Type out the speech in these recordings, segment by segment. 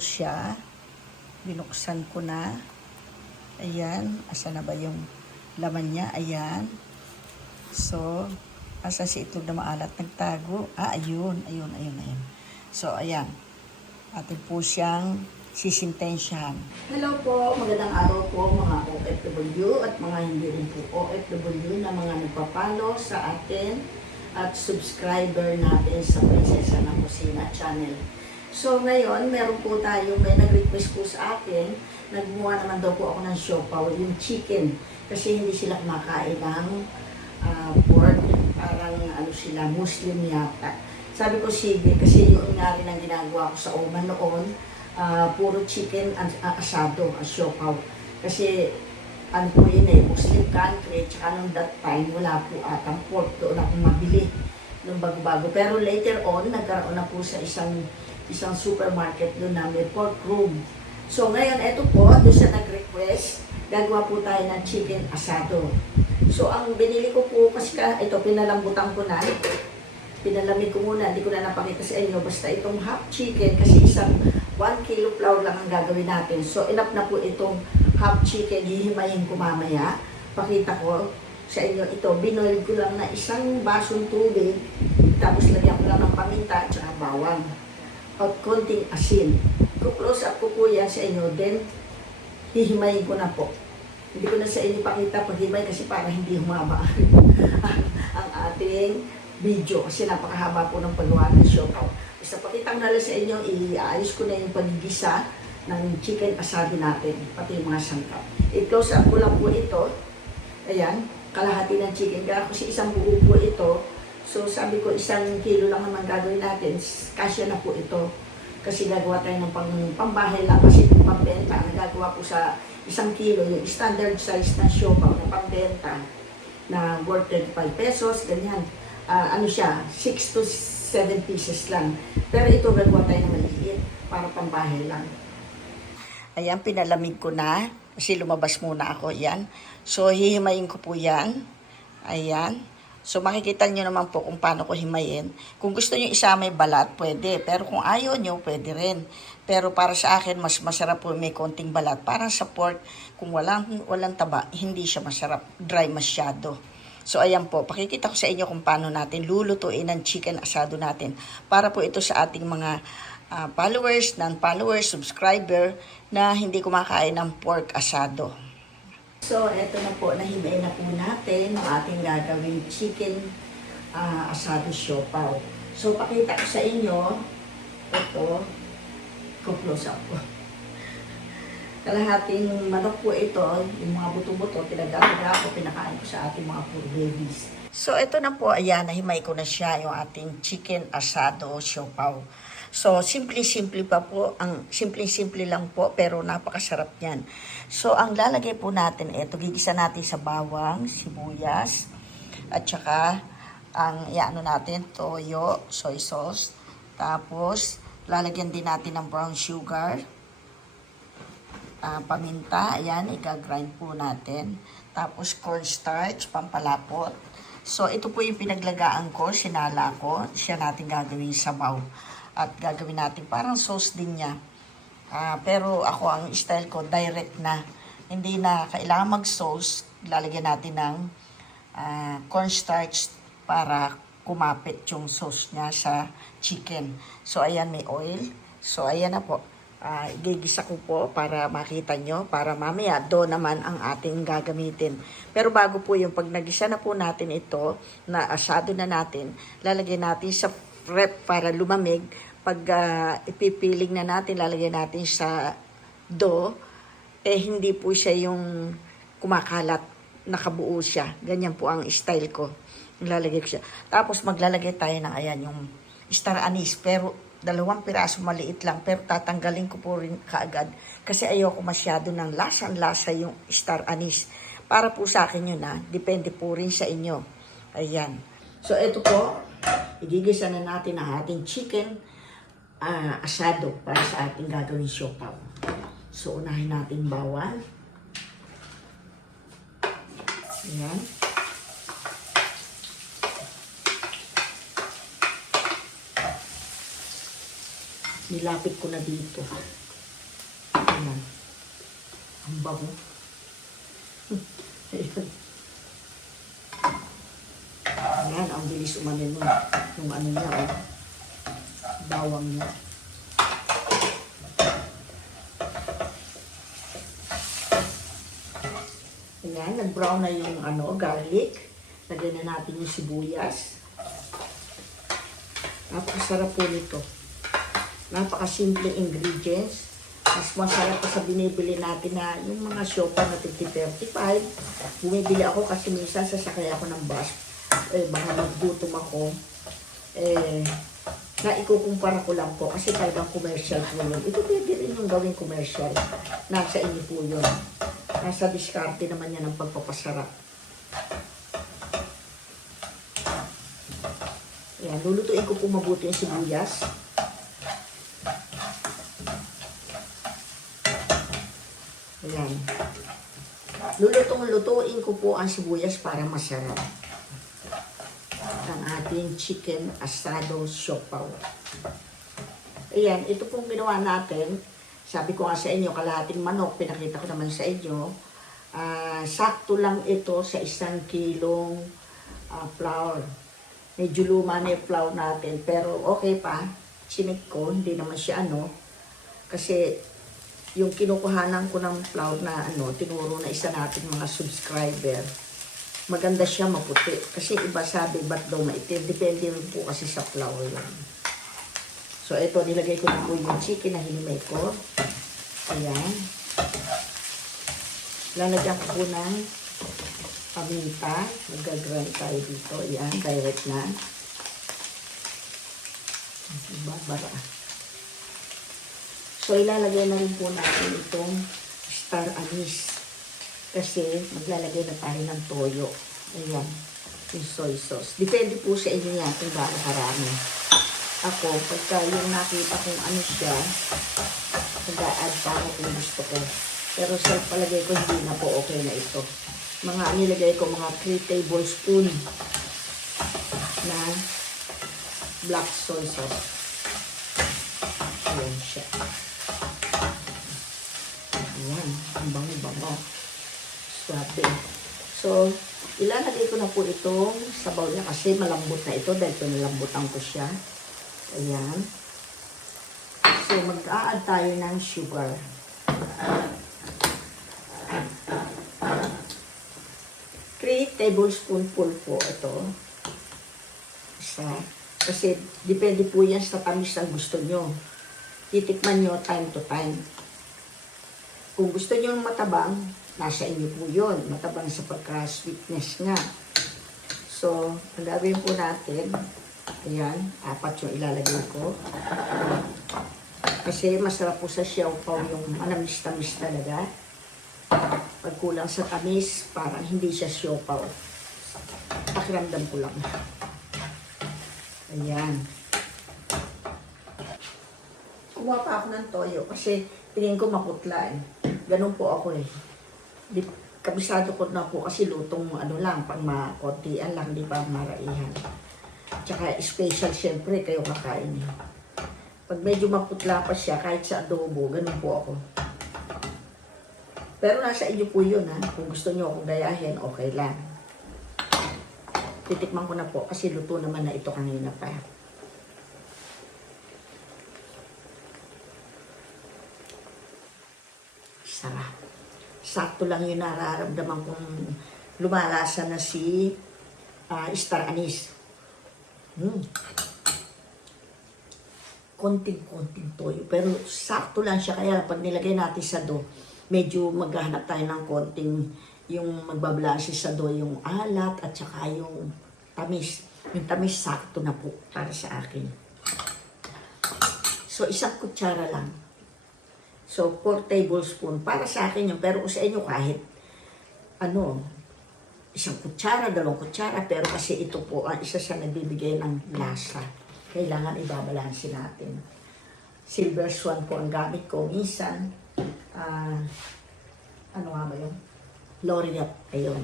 Siya, binuksan ko na. Ayan, asa na ba yung laman niya? Ayan. So, asa si itlog na maalat nagtago? Ayun. So, ayan. Atin po siyang sisintensyahan. Hello po, magandang araw po mga OFW at mga hindi rin po OFW na mga nagpapalo sa atin at subscriber natin sa Prinsesa ng Kusina channel. So ngayon, meron po tayo, may nag-request po sa akin, nagmuha naman daw po ako ng siopaw, yung chicken. Kasi hindi sila kumakain ng pork, parang ano sila, Muslim yata. Sabi ko sige, kasi yung nga rin ang ginagawa ko sa Oman noon, puro chicken asado, siopaw. Kasi ano po yun Muslim country, tsaka nung that time, wala po atang pork, doon akong mabili nung bago-bago. Pero later on, nagkaroon na po sa isang supermarket doon na may pork room. So ngayon, eto po, doon siya nag-request, gagawa po tayo ng chicken asado. So ang binili ko po, kasi ito, pinalambutan ko na. Pinalamig ko muna, hindi ko na napakita sa inyo. Basta itong half chicken, kasi isang 1 kilo flour lang ang gagawin natin. So enough na po itong half chicken, hihimayin ko mamaya. Pakita ko sa inyo ito. Binoil ko lang na isang basong tubig, tapos lagyan ko lang ng paminta at saka bawang at konting asin. Close up ko po yan sa inyo, then hihimayin ko na po. Hindi ko na sa inyo pakita paghimay kasi para hindi humaba ang ating video kasi napakahaba po ng paggawa ng siopaw. Basta pakita na lang sa inyo, iayos ko na yung pagigisa ng chicken asado natin, pati yung mga sangkap. I-close up ko lang po ito. Ayan, kalahati ng chicken. Kasi isang buo po ito. So sabi ko, 1 kilo lang naman gagawin natin, kasya na po ito. Kasi gagawa tayo ng pambahay lang, kasi pambenta, nagagawa po sa 1 kilo, yung standard size na siopaw na pambenta, na worth 25 pesos, ganyan. Ano siya, 6 to 7 pieces lang. Pero ito gagawa tayo ng maliit, para pambahay lang. Ayan, pinalamig ko na, kasi lumabas muna ako, yan. So hihimayin ko po yan. Ayan. So makikita nyo naman po kung paano ko himayin. Kung gusto nyo isama yung balat, pwede. Pero kung ayaw nyo, pwede rin. Pero para sa akin, mas masarap po may konting balat. Para sa pork, kung walang taba, hindi siya masarap. Dry masyado. So ayan po, pakikita ko sa inyo kung paano natin lulutuin ang chicken asado natin. Para po ito sa ating mga followers, non-followers, subscriber na hindi kumakain ng pork asado. So, eto na po, nahimay na po natin ang ating gagawing chicken asado siopaw. So, pakita ko sa inyo, ito, close up po. Kalahating manok po ito, yung mga buto-buto, pinagdadaga ko, pinakain ko sa ating mga poor babies. So, ito na po, ayan, nahimay ko na siya yung ating chicken asado siopaw. So, simple-simple pa po, simple lang po, pero napakasarap niyan. So, ang lalagay po natin, ito, gigisa natin sa bawang, sibuyas, at saka, ang iano natin, toyo, soy sauce, tapos, lalagyan din natin ng brown sugar, paminta, ayan, i-grind po natin, tapos cornstarch, pampalapot. So, ito po yung pinaglagaan ko, sinala ko, siya natin gagawin sabaw. At gagawin natin parang sauce din niya. Pero ako ang style ko direct na. Hindi na kailangan mag-sauce. Lalagyan natin ng cornstarch para kumapit yung sauce niya sa chicken. So ayan, may oil. So ayan na po. Gigisa ko po para makita nyo. Para mamaya doon naman ang ating gagamitin. Pero bago po yung pag nagisa na po natin ito, na asado na natin, lalagyan natin sa prep para lumamig. Pag ipipiling na natin, lalagyan natin sa dough, hindi po siya yung kumakalat, nakabuo siya. Ganyan po ang style ko. Lalagay ko siya. Tapos maglalagay tayo ng ayan, yung star anise. Pero 2 piraso maliit lang. Pero tatanggalin ko po rin kaagad. Kasi ayoko masyado ng lasang-lasa yung star anise. Para po sa akin yun Depende po rin sa inyo. Ayan. So ito po, igigisa na natin ang ating chicken asado para sa ating gagawin siopaw. So, unahin natin bawang. Ayan. Nilapit ko na dito. Ang bango. Ayan, ang bilis umanin nun. Yung ano niya, oh. Bawang niya. Ayan, nag-brown na yung ano, garlic. Lagyan na natin yung sibuyas. Napakasarap po nito. Napakasimple ingredients. Mas masarap pa sa binibili natin na yung mga siopa na 50-35. Bumibili ako kasi minsan sasakay ako ng bus. Baka maggutom ako. Naikukumpara ko lang po kasi talagang commercial po yun. Ito pwede rin yung gawing commercial. Nasa inyo po yun. Nasa diskarte naman yan ang pagpapasarap. Ayan, lulutuin ko po mabuti yung sibuyas. Ayan. Lutuin ko po ang sibuyas para masarap. Ang ating chicken asado siopaw. Ayan, ito pong ginawa natin. Sabi ko nga sa inyo, kalahating manok, pinakita ko naman sa inyo. Sakto lang ito sa 1 kilong flour. Medyo luma na yung flour natin, pero okay pa. Chinik ko, hindi naman siya kasi yung kinukuhanan ko ng flour na tinuro na isa natin mga subscriber. Maganda siya, maputi. Kasi iba sabi, ba't daw maitim? Depende rin po kasi sa flour yan. So, ito, nilagay ko na po yung chicken na hinimay ko. Ayan. Lalagyan ko po ng paminta. Mag-grind tayo dito. Ayan, direct na. Babara. So, ilalagay na rin po natin itong star anise. Kasi, maglalagay na tayo ng toyo. Ayan, yung soy sauce. Depende po sa inyo yan kung gaano karami. Ako, pagka yung nakita kung ano siya, mag-a-add pa ako kung gusto ko. Pero palagay ko, hindi na po okay na ito. Nilagay ko mga 3 tablespoon na black soy sauce. Ayan siya. Ayan, ang bango-bango. Swabe. So, ilalagay ko na po itong sabaw niya kasi malambot na ito dahil pinalambutan ko siya. Ayan. So, mag-a-add tayo ng sugar. 3 tablespoonful po ito. Isa. Kasi, depende po yan sa tamis ang gusto nyo. Titikman nyo time to time. Kung gusto nyo matabang, nasa inyo po yun. Matabang sa pagka-sweetness nga. So, ang gagawin po natin, ayan, 4 yung ilalagay ko. Kasi masarap po sa siopaw yung manamis-tamis talaga. Pag kulang sa tamis, parang hindi siya siopaw. Pakiramdam ko lang. Ayan. Kumuha pa ako ng toyo kasi tingin ko maputla eh. Ganun po ako eh. Kabisado ko na po kasi lutong lang, pang makontian lang, di pa maraihan. Tsaka special syempre kayo kakain eh. Pag medyo maputla pa siya, kahit sa adobo, ganun po ako. Pero nasa inyo po yun ha. Kung gusto nyo akong gayahin, okay lang. Titikman ko na po kasi luto naman na ito kanina pa. Sarap. Sakto lang yung nararamdaman kong lumalasa na si star anise. Konting-konting toyo. Pero sakto lang siya. Kaya pag nilagay natin sa dough, medyo maghahanap tayo ng konting yung magbablase sa dough, yung alat at saka yung tamis. Yung tamis sakto na po para sa akin. So, 1 kutsara lang. So, 4 tablespoon. Para sa akin yun. Pero sa inyo kahit 1 kutsara, 2 kutsara. Pero kasi ito po ang isa sa nagbibigay ng lasa. Kailangan ibabalansin natin. Silver Swan po ang gamit ko. Minsan, ano nga ba yun? L'Oreal. Ayun.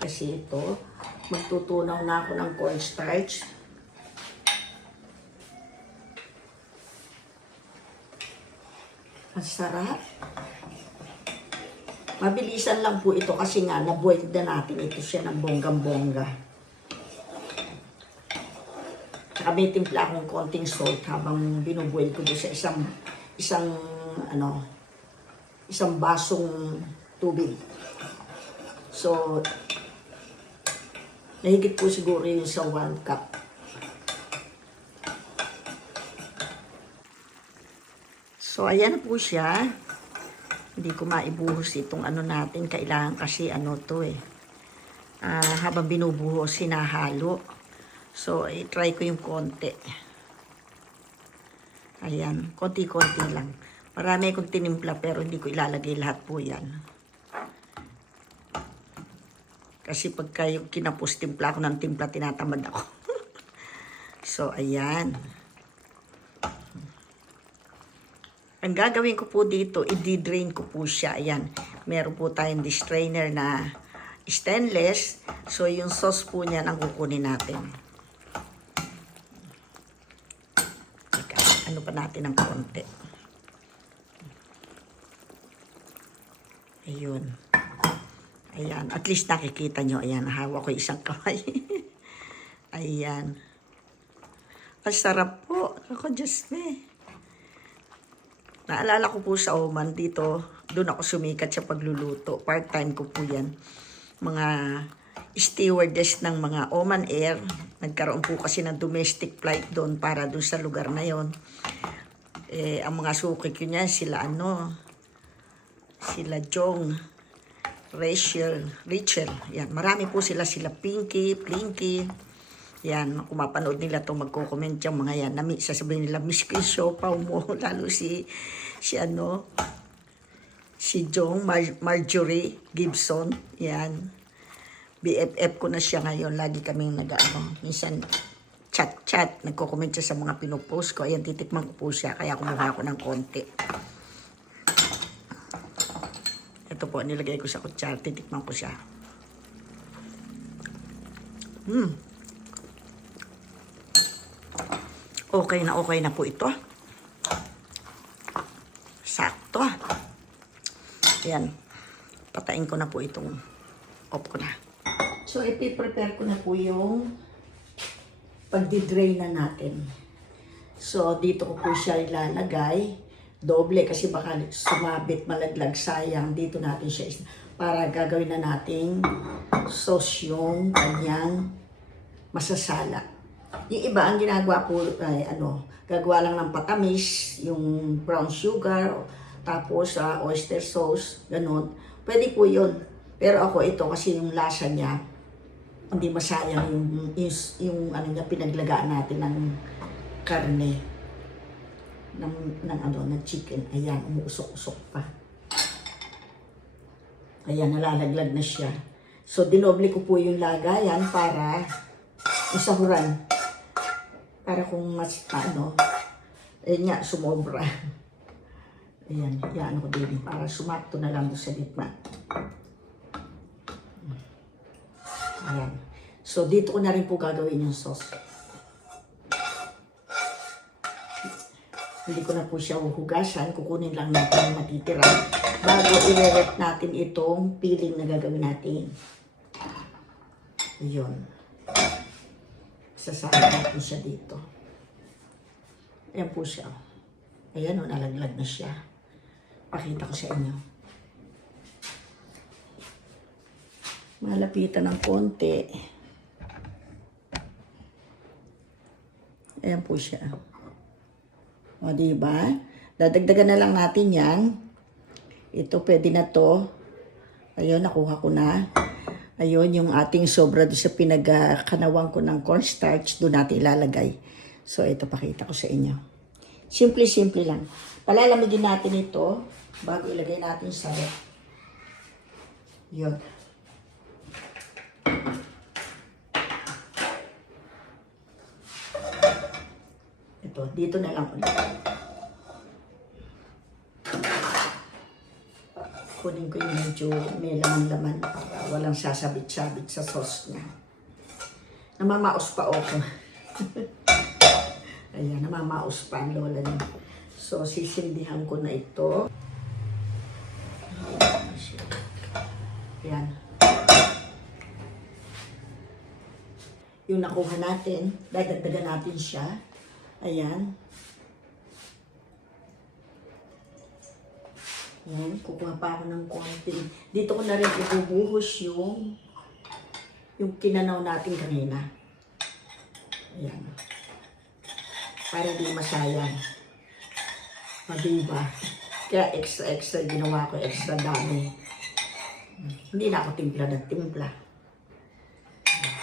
Kasi ito, magtutunaw na ako ng cornstarch. Ang sarap. Mabilisan lang po ito kasi nga na-boil na natin ito siya ng bonggang-bongga. Tsaka may timpla akong konting salt habang binuboil ko doon sa isang basong tubig. So, nahigit po siguro yun sa 1 cup. So, ayan na po siya. Hindi ko maibuhos itong ano natin. Kailangan kasi ano to eh. Habang binubuhos, sinahalo. So, i-try ko yung konti. Ayan, konti-konti lang. Marami akong tinimpla pero hindi ko ilalagay lahat po yan. Kasi pagka yung kinapos timpla ko ng timpla, tinatamad ako. So, ayan. Ang gagawin ko po dito, i-drain ko po siya. Ayan, meron po tayong strainer na stainless. So, yung sauce po niya ang kukunin natin. Ano pa natin ng konti. Ayun. Ayan. At least nakikita nyo. Ayan. Hawak ko isang kamay. Ayan. Ang sarap po. Ako, Diyos me. Naalala ko po sa Oman dito. Doon ako sumikat sa pagluluto. Part-time ko po yan. Mga stewardess ng mga Oman Air. Nagkaroon po kasi ng domestic flight doon para doon sa lugar na yon. Ang mga suki ko niyan, sila Jong, Rachel, yan. Marami po sila Pinky, Plinky. Yan, kung mapanood nila to magko-comment yung mga yan. Sasabihin nila, miss ko yung siopaw mo. Lalo si Jong, Marjorie Gibson. Yan. BFF ko na siya ngayon. Lagi kaming minsan chat. Nagko-comment siya sa mga pinupost ko. Ayan, titikman ko po siya. Kaya kumuha ko ng konti. Ito po, nilagay ko sa kutsara. Titikman ko siya. Okay na po ito. Sakto. Ayan. Patayin ko na po itong off ko na. So, ipiprepare ko na po yung pagdi-drain na natin. So, dito ko po siya ilalagay. Doble kasi baka sumabit, malaglag, sayang. Dito natin siya para gagawin na nating sauce yung kanyang masasala. Yung iba, ang ginagawa po ay gagawa lang ng patamis, yung brown sugar, tapos oyster sauce, ganun. Pwede po yun. Pero ako ito kasi yung lasa niya, hindi masayang yung pinaglagaan natin ng karne, ng chicken. Ayan, umuusok-usok pa. Ayan, nalalaglag na siya. So, dinoble ko po yung lagayan para isahuran. Para kung mas, ayun nga, sumobra. Ayan, yan ko din. Para sumakto na lang sa gitna. Ayan. So, dito ko na rin po gagawin yung sauce. Hindi ko na po siya huhugasan. Kukunin lang natin yung matitira bago i-wrap natin itong peeling na gagawin natin. Yun. Sasama natin siya dito. Ayan po siya. Ayan, nalaglag na siya. Pakita ko sa inyo. Malapitan ng konti. Ayan po siya. O, diba? Dadagdagan na lang natin yan. Ito, pwede na to. Ayun, nakuha ko na. Ayun, yung ating sobra doon sa pinagkanawang ko ng cornstarch, doon natin ilalagay. So, ito, pakita ko sa inyo. Simple lang. Palalamigin natin ito bago ilagay natin sa ref. Yun. Ito, dito na lang ulit. Kunin ko yung medyo may laman-laman para walang sasabit-sabit sa sauce niya. Namamaos pa ako. Ayan, namamaos pa ang lola niya. So, sisindihan ko na ito. Ayan. Yung nakuha natin, dadagdagan natin siya. Ayan. Ayan, kukuha pa ako ng konti. Dito ko na rin ibubuhos yung kinanaw natin kanina. Ayan. Para di masayang. Madiba. Kaya extra ginawa ko, extra dami. Hindi na ako timpla ng timpla.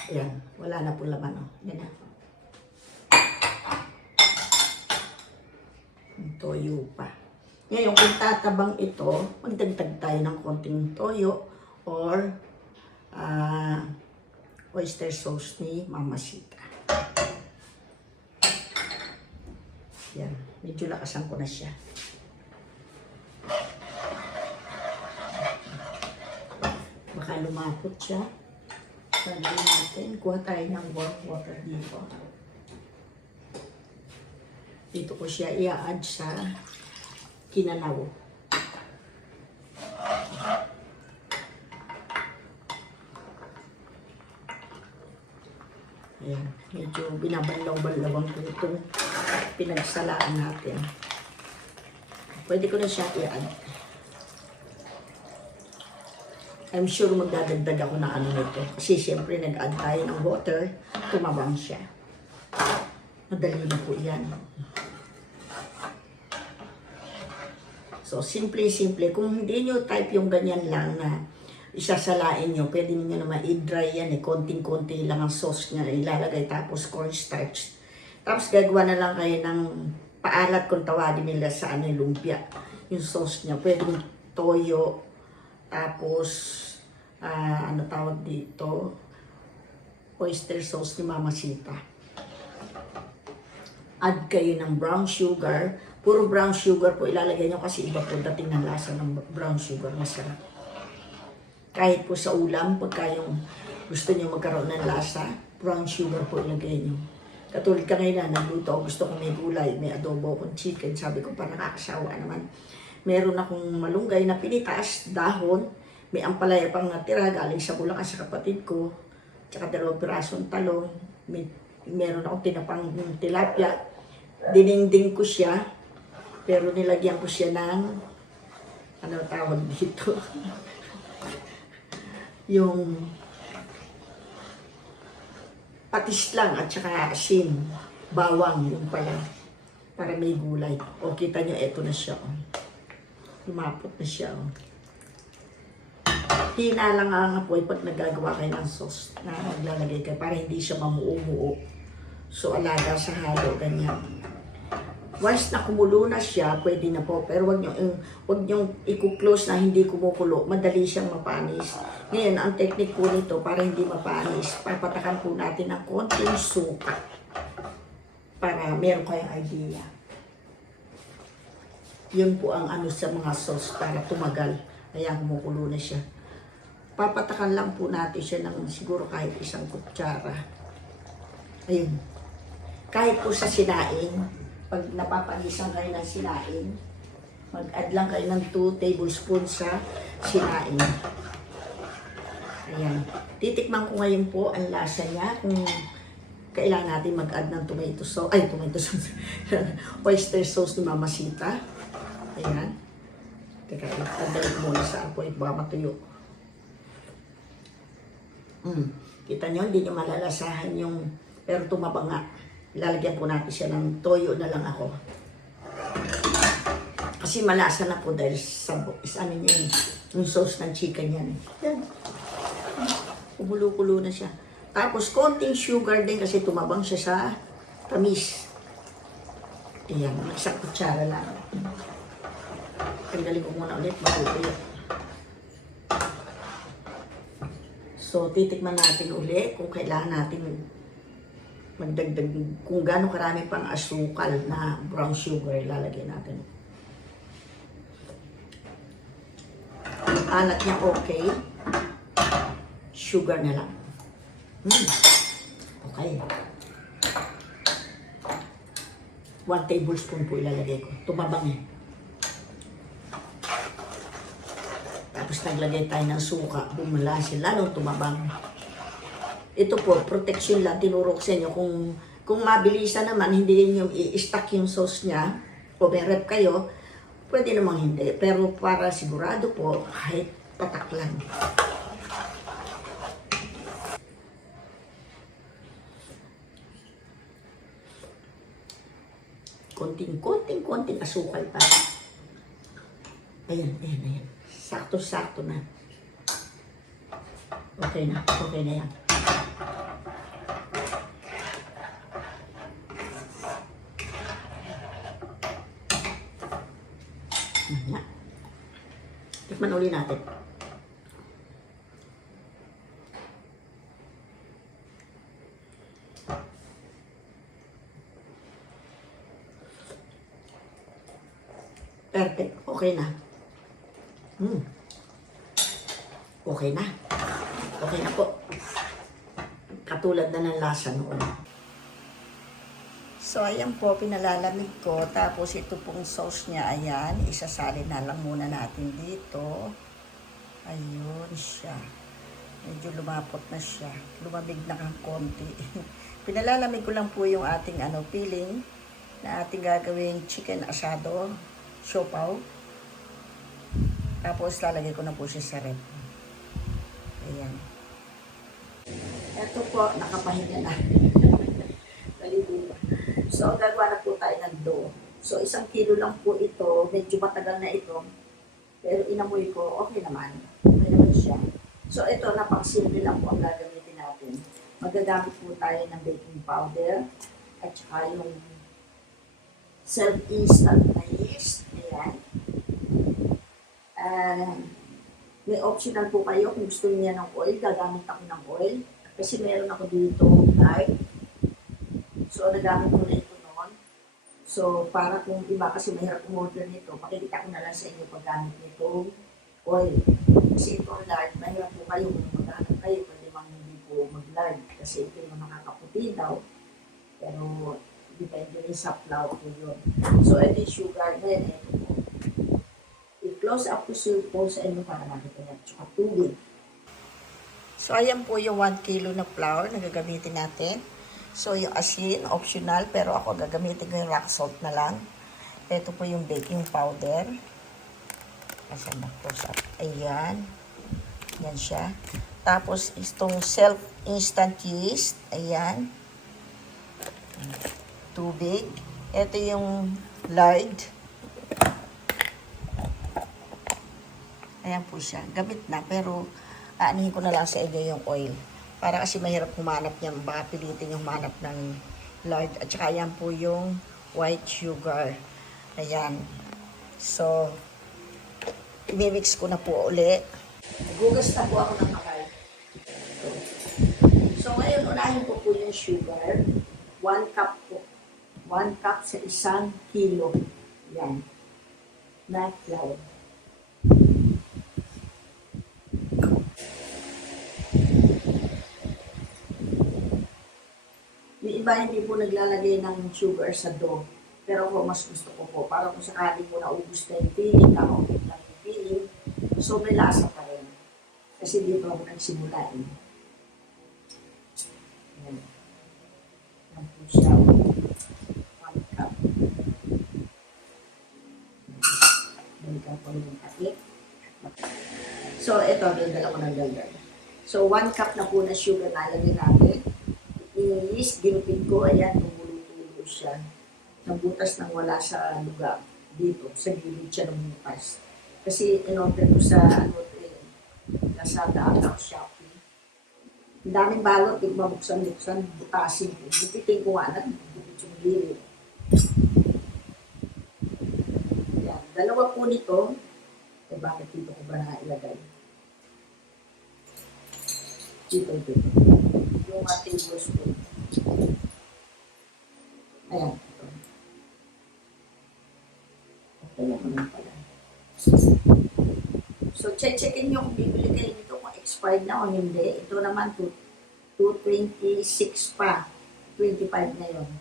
Ayan, wala na po laman. Oh. Yan na. Toyo pa. Ngayon, kung tatabang ito, magdagdag tayo ng konting toyo or oyster sauce ni Mama Sita. Yan, medyo lakasan ko na siya. Baka lumapot siya. Lagyan natin, kuha tayo ng warm water dito. Dito ko siya i-add sa kinanaw. Ayan, medyo binabanlaw-banlawan ko itong pinagsalaan natin. Pwede ko na siya i-add. I'm sure magdadagdag ako na ano nito. Kasi siyempre nag-add tayo ng water, tumabang siya. Madali na po yan. So, simple-simple. Kung hindi nyo type yung ganyan lang na isasalain nyo, pwede nyo naman i-dry yan. Konting-konti lang ang sauce niya ilalagay. Tapos cornstarch. Tapos gagawa na lang kayo ng paalat kung tawagin nila sa lumpia. Yung sauce niya. Pwede toyo. Tapos, ano tawag dito? Oyster sauce ni Mama Sita. Add kayo ng brown sugar. Puro brown sugar po ilalagay nyo kasi iba po dating ng lasa ng brown sugar. Masarap. Kahit po sa ulam, pagka yung gusto nyo magkaroon ng lasa, brown sugar po ilagay nyo. Katulad ka ngayon na nagluto ako, gusto ko may gulay, may adobo akong chicken. Sabi ko parang nakakasawa naman. Meron akong malunggay na pinitas, dahon, may ampalaya pang natira galing sa Bulacan sa kapatid ko, tsaka 2 pirasong talong, meron akong tinapang tilapia, dininding ko siya, pero nilagyan ko siya ng, ano tawag dito, yung patis lang at saka asin, bawang yung pala, para may gulay. O kita nyo, eto na siya. Oh. Lumapot na siya. Oh. Hina lang ang apoy pag nagagawa kayo ng sauce na maglalagay kayo para hindi siya mamuo-muo. So, alaga sa halo, ganyan. Once na kumulo na siya, pwede na po. Pero wag nyo i-close na hindi kumukulo. Madali siyang mapanis. Ngayon, ang technique po nito para hindi mapanis, papatakan po natin ng konting suka para meron kayong idea. Yun po ang ano sa mga sauce para tumagal. Ayan, kumukulo na siya. Papatakan lang po natin siya ng siguro kahit 1 kutsara. Ayun. Kahit po sa sinaing, pag napapanisan kayo ng sinaing, mag-add lang kayo ng 2 tablespoons sa sinaing. Ayan. Titikman ko ngayon po ang lasa niya kung kailangan natin mag-add ng tomato sauce, oyster sauce ni Mama Sita. Ayan. Teka, itadali ko muna sa apoy, baka matuyo. Kita nyo, hindi nyo malalasahan yung, pero tumaba nga. Lalagyan po natin siya ng toyo na lang ako. Kasi malasa na po dahil sa ano niya, yung sauce ng chicken yan. Yan. Kumulo-kulo na siya. Tapos konting sugar din kasi tumabang siya sa tamis. Ayan, 1 kutsara lang. Tanggalin ko muna ulit, matutuyo. So, titikman natin ulit kung kailangan natin magdagdag, kung gaano karami pang asukal na brown sugar ilalagay natin. Alat niya okay. Sugar na lang. Okay. 1 tablespoon po ilalagay ko. Tumabang eh. Tapos naglagay tayo ng suka. Bumalasin. Lalong tumabang. Ito po, protection lang. Tinuro ko sa inyo. Kung mabilisan naman, hindi nyo i-stack yung sauce niya, o may rep kayo, pwede namang hindi. Pero para sigurado po, kahit patak lang. Konting asukal pa. Ayan. Sakto-sakto na. Okay na yan. Na. Tikman uli natin. Perfect. Okay na. Okay na. Okay na po. Katulad na ng lasa noon. So, ayan po, pinalalamig ko. Tapos, ito pong sauce niya, ayan. Isasalin na lang muna natin dito. Ayun siya. Medyo lumapot na siya. Lumamig na kang konti. Pinalalamig ko lang po yung ating filling na ating gagawing chicken asado, siopaw. Tapos, lalagay ko na po siya sa rep. Ayan. Ito po, nakapahinga na. So, gagawa na po tayo ng dough. So, 1 kilo lang po ito. Medyo matagal na ito. Pero inamoy ko, okay naman. Okay naman siya. So, ito, napakasimple lang po ang gagamitin natin. Magagamit po tayo ng baking powder. At saka yung self-instant na yeast. Ayan. May optional po kayo kung gusto niya ng oil. Gagamit ako ng oil. Kasi meron ako dito lard. So, nagamit ko na ito noon. So, para kung iba kasi mahirap umorder nito, pakikita ko na lang sa inyo paggamit nito oil. Kasi ito lard, mahirap po kayo kung maghanap kayo, pwede mang hindi po mag-lard. Kasi ito yung nakakaputi daw. Pero, depende rin sa flour po yun. So, ito yung sugar din. Ito po. I-close up to serve po sa inyo para makita niya. Tsaka tubig. So, ayan po yung 1 kilo na flour na gagamitin natin. So, yung asin, optional, pero ako gagamitin ko yung rock salt na lang. Ito po yung baking powder. Asan na po sa... Ayan. Yan siya. Tapos, itong self-instant yeast. Ayan. Tubig. Ito yung lard. Ayan po siya. Gamit na, pero aanihin ko na lang sa inyo yung oil. Para kasi mahirap humanap niyan. Baka pilitin yung humanap ng lard. At saka yan po yung white sugar. Ayan. So, imimix ko na po uli. Nagugas na po ako ng kamay. So, ngayon, unahin ko po yung sugar. 1 cup po. 1 cup sa 1 kilo. Yan. Na flour. Yung iba hindi po naglalagay ng sugar sa dough. Pero ako mas gusto ko po. Para kung sakali po naubos na yung feeling, kakaunti lang yung feeling, so may lasa pa rin. Kasi dito ako nagsimula eh. Ayan. Ayan po siya. 1 cup. Balikan po yung takip. So, ito, dala ko ng dagdag. So, 1 cup na po na sugar na lagyan natin. Yeast, ginupin ko, ayan, tumulo-tulo siya. Nabutas nang wala sa lugar dito, sa gilid siya ng butas. Kasi in-order ko sa, Lazada at Shopee. Ang daming balot, yung mabuksan-buksan, butasin ko. Gupitin ko nga lang, gupit yung gilid. Ayan, 2 po nito. Eh, bakit dito ko ba na ilagay? Dito. Yung ating tablespoon. Ayan. Okay na naman pala. So, check-checkin nyo kung bibili kayo nito kung expired na o hindi. Ito naman, 226 pa. 25 na yun.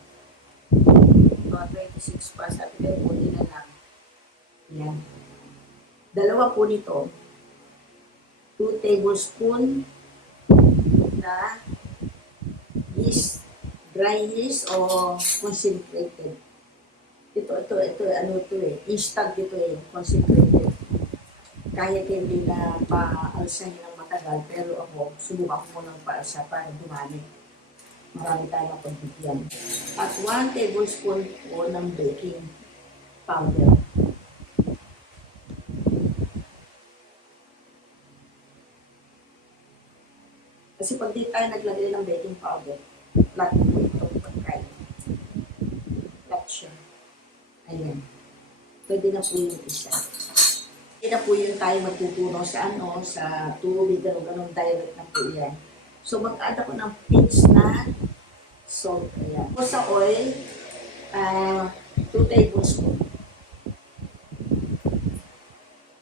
Ito, 26 pa. Sabi ko, buti na lang. Yan. Dalawa po nito. 2 tablespoon na yeast, dry yeast o concentrated. Ito, ano ito eh, instant ito eh, concentrated. Kahit hindi na pa-alsahin ng matagal, pero ako, subukan ko muna ng pa-alsa para dumami. Marami tayong pagbigyan. At 1 tablespoon po ng baking powder. Kasi pag di tayo naglagay ng baking powder, flat po itong pagkain. Flat siya. Ayan. Pwede na po yung isa. Pwede na po yung tayo magtutunaw sa ano, sa tubig, ganun, direct na po yan. So mag-add ako ng pinch na salt. Ayan. O sa oil, 2 tablespoon.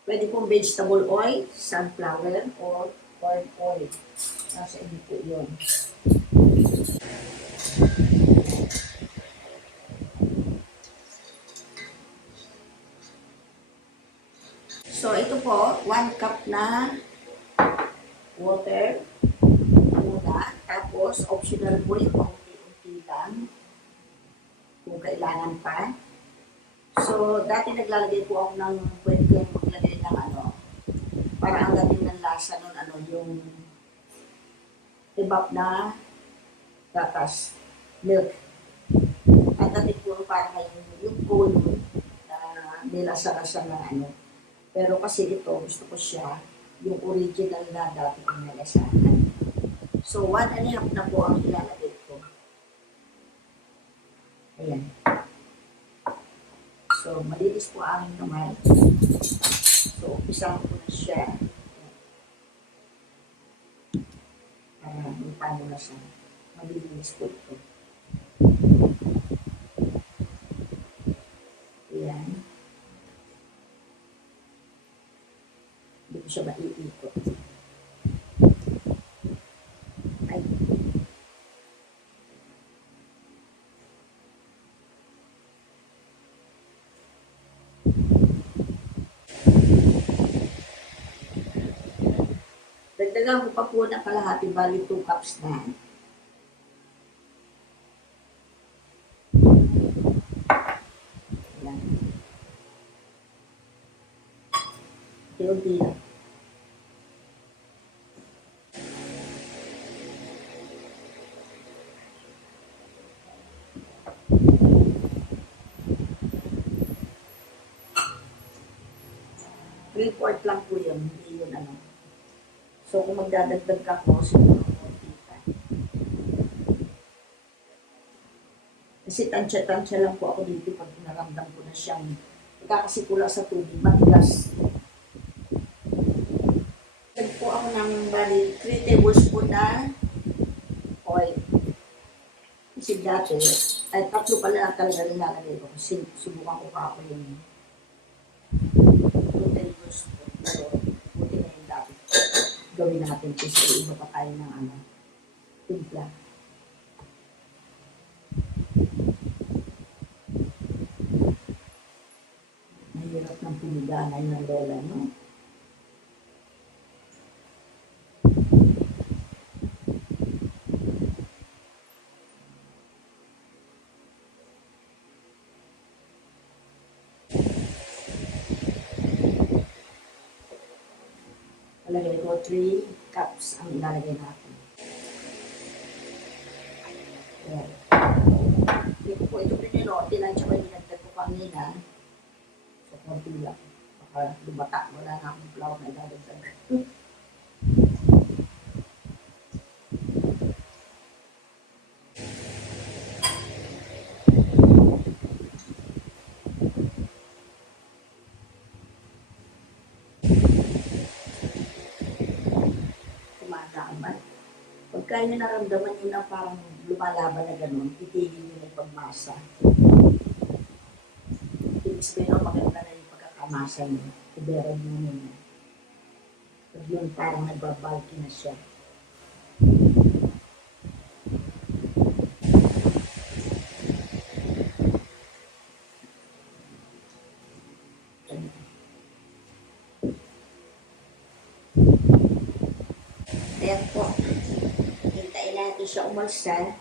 Pwede pong vegetable oil, sunflower, or corn oil. Nasa inyo po yun. So, ito po, 1 cup na water muna. Tapos, optional po yung unti-unti lang kung kailangan pa. So, dati naglalagay po ako ng, pwede ko yung maglagay ng ano, para ang dating ng lasa nun, ano, yung evap na gatas, milk. At dating po para yung cold na nilasa-lasa na ano. Pero kasi ito, gusto ko siya, yung original na dati kong nalasahan. So, 1.5 na po ang ilalagay ko. Ayan. So, malinis po ang aking kamay. So, umpisahan ko na siya. Para may paano na siya. Malinis po ito. Ayan. Hindi ko siya maiikot. Ay. Dagdagan ko pa po ng kalahati, bali 2 cups na. Ayan. Unti lang. Report lang po yun, hindi yun ano. So, kung magdadagdag ka po, siguro konti ka. Kasi tansya-tansya lang po ako dito pag naramdam ko na siyang kasi kulang sa tubig, matigas. Tag po ako ng bali 3 tablespoon na oil. Kasi dati, ay 3 pala na talaga rin nalagay ko. Kasi subukan ko pa ako yung 2 tablespoon. Pero buti na yung dati. Gawin natin kasi iba pa tayo ng ano, timpla. Mahirap ng piniganay ng lola, no? Lalagay ko 3 cups ang ilalagay natin. Ayan. Ito po, ito pininote lang tsaka dinagdag ko kanina. So, konti lang. Baka lumata, wala na akong flour na ilalagdag. Kumadaan. Pagka nyo naramdaman nyo na parang lumalaban na gano'n, titigil nyo na yung pagmasa. Ibig sabihin, maganda na yung pagkakamasa nyo. Iberan nyo nyo. Pag yun, parang nagbabalki na siya. Ayan po. Hintayin natin siya umalsa.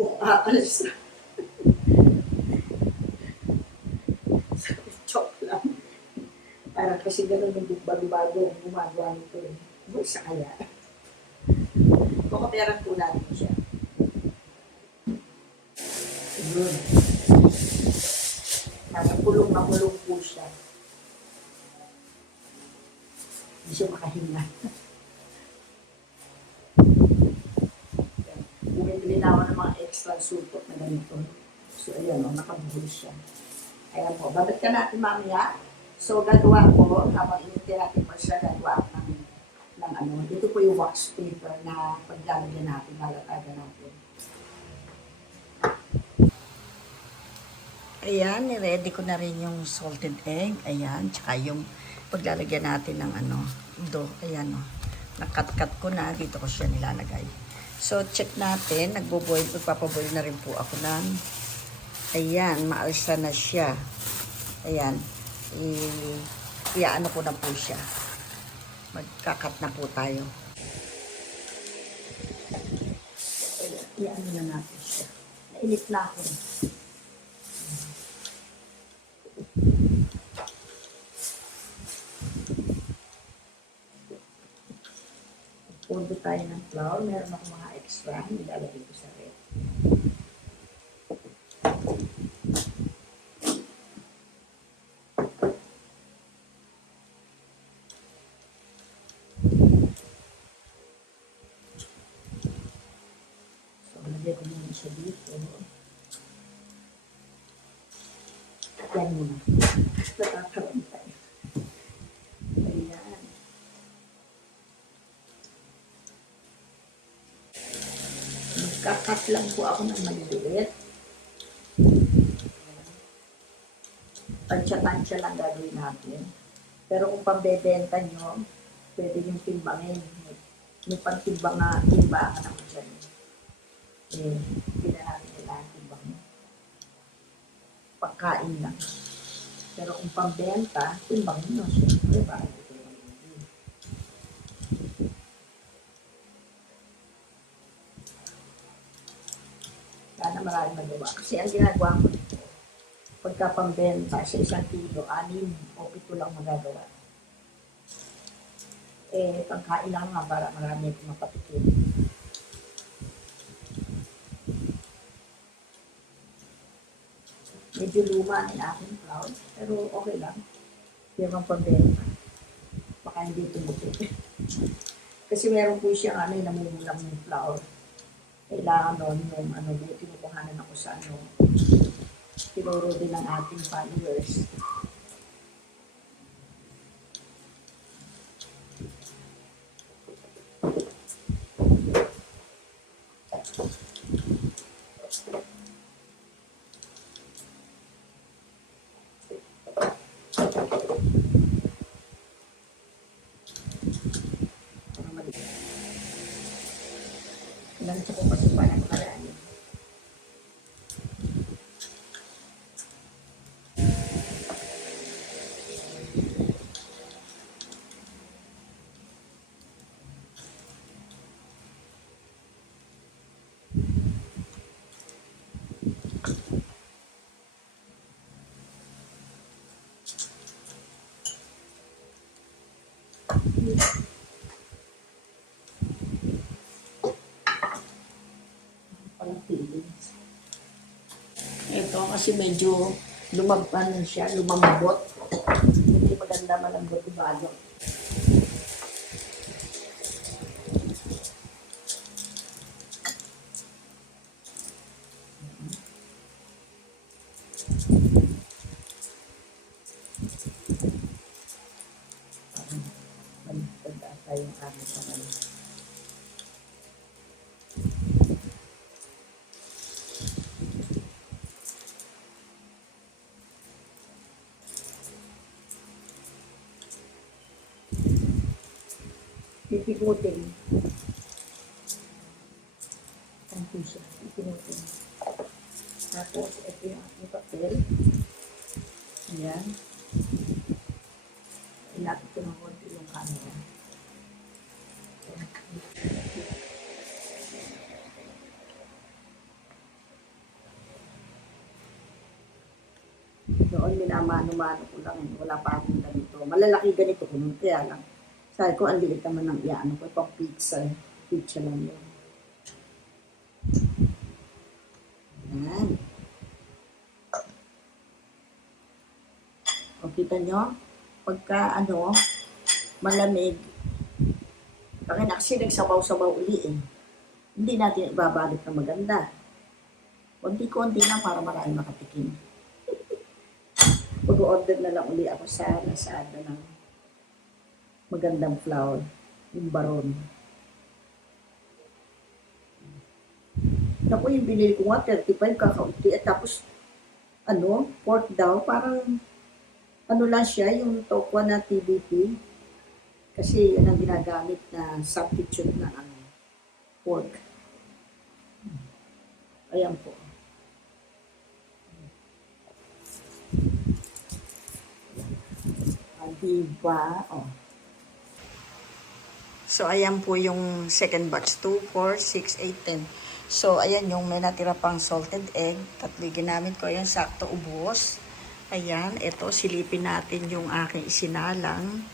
Kung aalis na. Joke lang. Parang kasi gano'n yung bago-bago ang gumagawa nito eh. Bulsa kaya. Kukaperan po natin siya. Good. Nasa pulong na pulong po siya. Hindi siya makahinga. Bumibili na ako ng mga extra support na ganito. So, ayan o, nakabuhol siya. Ayan po, babalik ka natin mamaya. So, gagawa ko, habang inintay natin pa siya, gagawa ko ng ano. Ito po yung wax paper na paglalagyan natin, lalatagan natin. Ayan, niready ko na rin yung salted egg. Ayan, tsaka yung paglalagyan natin ng ano, dough. Ayan o, nakat-cut ko na, dito ko siya nilalagay. So, check natin, nagbo-boil, magpapaboil na rin po ako ng, ayan, maalsa na siya. Ayan, iaano ko na po siya. Magkakat na po tayo. Ayan, iaano na natin siya. Nainit na ako. Pundo tayo ng flour. Meron ako mga extra. Nilalagay ko sa rep. So, lagay ko muna siya dito. Yan muna. Nakakaroon tayo. Ayan. Magkakat lang po ako ng maliliit. Tansya-tansya lang gagawin natin. Pero kung pambebenta nyo, pwede yung timbangin. May pagtimbangan ako dyan. Hindi na natin kailangan timbangin. Pagkain lang. Pero kung pambenta, timbangin nyo. Siyempre, bakit ito yung hindi? Sana maraming magawa. Kasi ang ginagawa ko dito, pagka pambenta sa 1 kilo, 6 o 7 lang magagawa. Pangkain lang nga para marami akong mapatikin. Medyo luma na yung aking flour, pero okay lang. Hindi naman pambenta. Baka hindi tumutupi. Kasi meron po siyang namumulang ng flour. Kailangan nun yung may tinukuhanan ako sa tinuro din ng ating followers. Lansa ko kasi pa ng karami. Ito kasi medyo lumabas siya, lumambot. Hindi maganda malambot yung balot. Maganda tayong kami sa kanila. Pipigutin. Ang pusa. Pipigutin. Tapos, ito yung ating papel. Ayan. natin ito ng konti yung camera. Noon, minamano-mano ko lang. Wala pa akong ganito. Malalaki ganito ko nun. Kaya lang. Sabi ko, ang liit naman ng iyaano ko. Pang pizza. Pizza lang yun. Yan. O, kita nyo? Pagka, malamig. Bakit na kasi nagsabaw-sabaw uli eh. Hindi natin ibabalik na maganda. Konti-konti lang para marami makatikim. Mag-order na lang uli ako sa Lazada ng magandang flour. Yung Baron. Naku, yung binili ko nga, 35 kakaunti. At tapos, pork daw, parang, lang siya, yung tokwa na TBP. Kasi yan ang ginagamit na substitute na pork. Ayan po. Diba? Oh. So, ayan po yung second batch. 2, 4, 6, 8, 10. So, ayan yung may natira pang salted egg. Tatlo ginamit ko. Ayan, sakto ubos. Ayan, ito, silipin natin yung aking isinalang.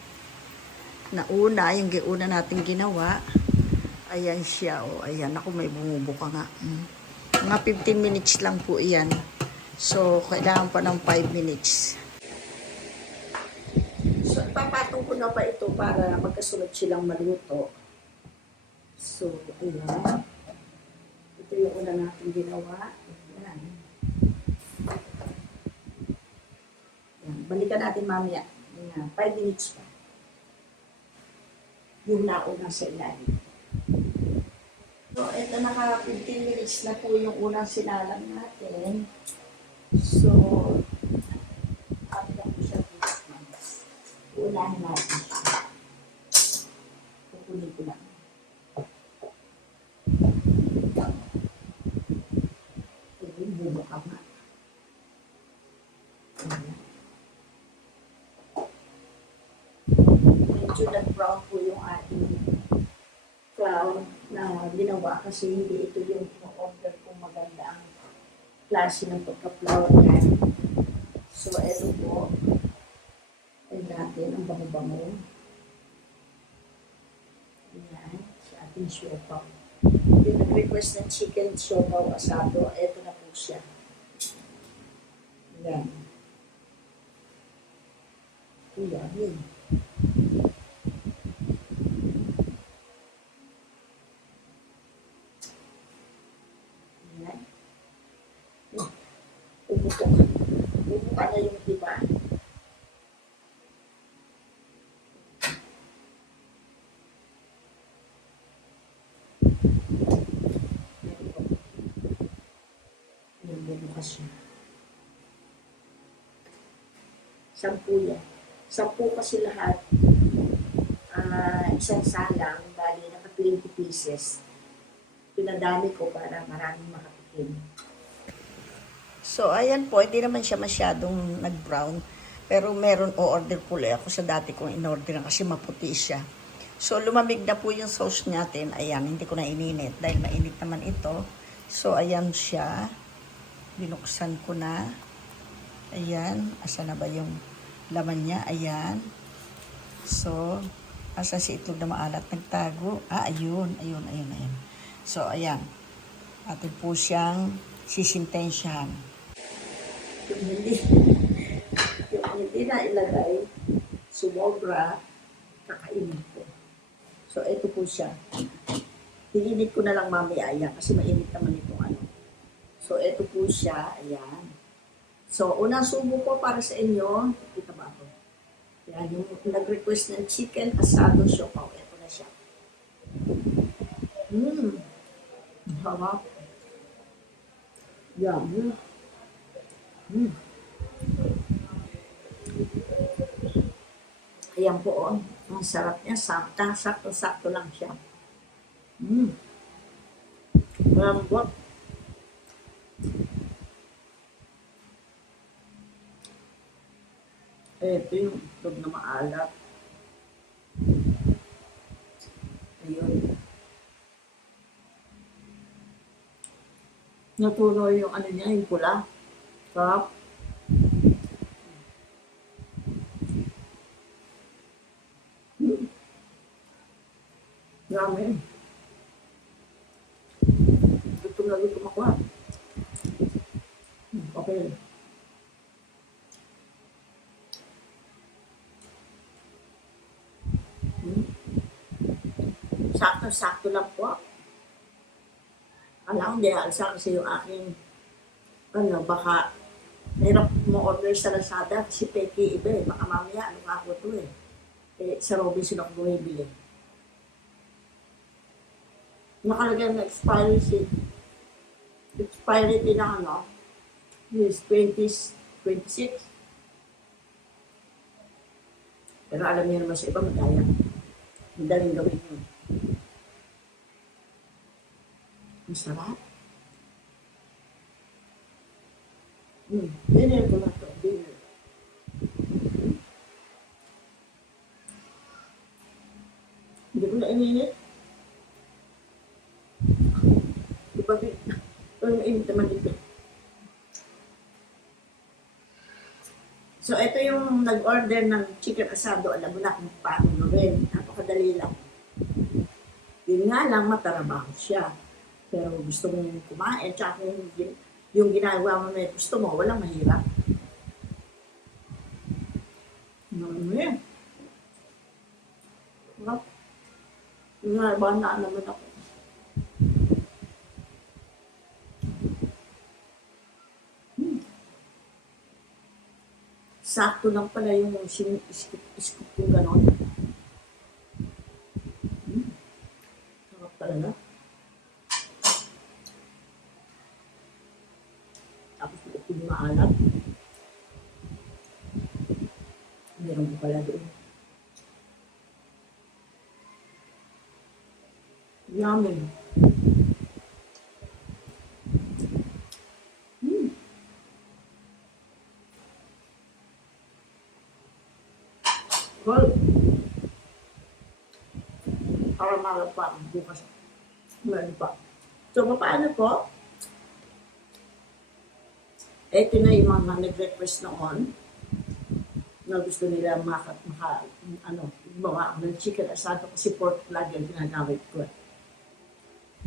Na una, yung una natin ginawa. Ayan siya. O, ayan. Ako, may bumubuka nga. Mga 15 minutes lang po iyan. So, kailangan pa ng 5 minutes. So, ipapatong ko na pa ito para magkasunod silang maluto. So, ayan. Ito yung una natin ginawa. Ayan. Ayan. Balikan natin mamaya. 5 minutes pa. Yung nauna sa ilalim. So, ito naka 15 minutes na po yung unang sinalang natin. So, abang ko siya dito. Unahin natin siya. Kukunin ko lang. Ito yung bubukam na. Medyo nag-brown po yung ating flour na ginawa kasi hindi ito yung order kong maganda ang klase ng pagka-flour niya. So, ito po. Ay natin ang bango-bango. Ayan, sa ating siopaw. Yung nag-request ng chicken siopaw asado, ito na po siya. Ayan. Ayan, yun. Ayan. Ubutok. Ubuka na yung iba. Bukas siya. 10 yan. 10 kasi lahat. Isang salang, bali naka 20 pieces. Pinadami ko para maraming makatikim. So, ayan po, hindi naman siya masyadong nag-brown. Pero meron o-order po ako sa dati kong in-order kasi maputi siya. So, lumamig na po yung sauce natin. Ayan, hindi ko na ininit dahil mainit naman ito. So, ayan siya. Binuksan ko na. Ayan. Asa na ba yung laman niya? Ayan. So, asa si itlog na maalat nagtago? Ayun. Ayun. So, ayan. Atin po siyang sisintensyahan. Yung hindi na ilagay, sumobra, kakainin ko. So, ito po siya. Hiinit ko na lang mamaya. Ayan. Kasi mainit naman itong So, ito po siya. Ayan. So, unang subo ko para sa inyo. Kita ba ako? Ayan, yung nag-request ng chicken asado siopaw. Ito na siya. Harap. Yan. Ayan po, oh. Ang sarap niya. Sakto lang siya. Malambot. Ito yung itlog na maalat. Ayun. Natuloy yung ano niya, yung pula. Sarap. Dami. Gutom na gutom ako. Okay. Sakto-sakto lang po. Alam ko, di alsa kasi yung aking, ano, baka mahirap mo order sa Lazada kasi peki iba eh. Baka mamaya, ano nga ako to eh. Eh, sa Robinson ako bumibili. Nakalagay na expiry date. Expiry din ng ano, is 2026. Pero alam niyo naman sa iba, madaya. Madaling gawin yun. Masarap. Dinner ko na to. Dinner. Hindi ko na ininit. Diba, pero mainit naman ito. So, ito yung nag-order ng chicken asado. Alam mo na kung paano gawin. Napakadali lang. Yun nga lang, matarabaho siya. Pero gusto mong kumain, tsaka kung yung ginagawa mo na gusto mo, walang mahirap. Ano yan? Ginagawa na naman ako. Sakto lang pala yung iskip yung ganon. Sarap talaga. Tapos ito yung maalat. Meron ko pala doon. Yummy. Well, para malapa bukas. Meron pa. So, paano po? Ito na yung mga nag-request noon na gusto nila gumawa ng chicken asado kasi pork lagi ang ginagamit ko.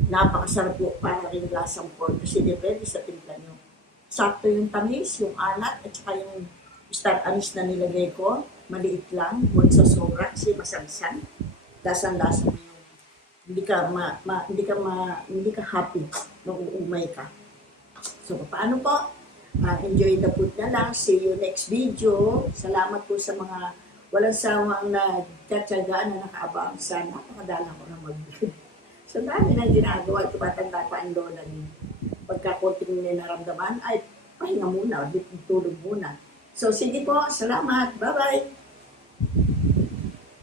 Napakasarap po para rin lasang pork kasi depende sa timpla nyo. Sakto yung tamis, yung alat, at saka yung star anise na nilagay ko. Maliit lang, huwag sa sobra kasi masansan. Lasang-lasa mo yung hindi ka happy nung uumay ka. So, paano po? Enjoy the food na lang. See you next video. Salamat po sa mga walang sawang nagtatsagaan na nakaabang sa napakadala ko na mag-video. So, dami nang ginagawa. Tumatanda pa ang lola niyo. Pagka konting naramdaman, ay pahinga muna, tulog muna. So, sige po. Salamat. Bye-bye.